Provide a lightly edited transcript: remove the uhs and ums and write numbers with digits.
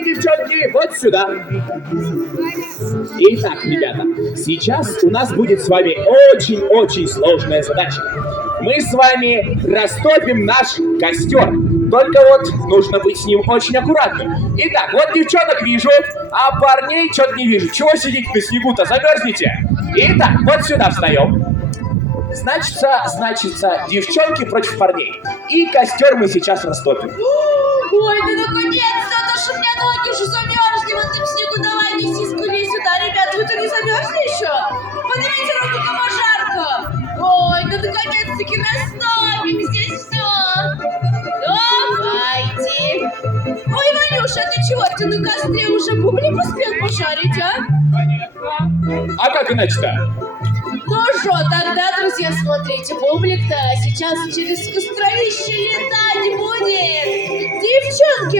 Давайте, девчонки, вот сюда. Итак, ребята, сейчас у нас будет с вами очень-очень сложная задача. Мы с вами растопим наш костер. Только вот нужно быть с ним очень аккуратным. Итак, вот девчонок вижу, а парней что-то не вижу. Чего сидите на снегу-то, замерзнете? Итак, вот сюда встаем. Значится, девчонки против парней. И костер мы сейчас растопим. Ой, да наконец-то, а то что у меня ноги уже замерзли в этом снегу. Давай, неси скорее сюда, ребят, вы-то не замерзли еще? Поднимите руку, кому жарко. Ой, да наконец-таки наступим здесь все. Давайте. Ой, Ванюша, ты чего? Ты на костре уже бублик успел пожарить, а? А как иначе-то? Ну что, тогда, друзья, смотрите, бублик-то сейчас через костровище летать будет. Девчонки,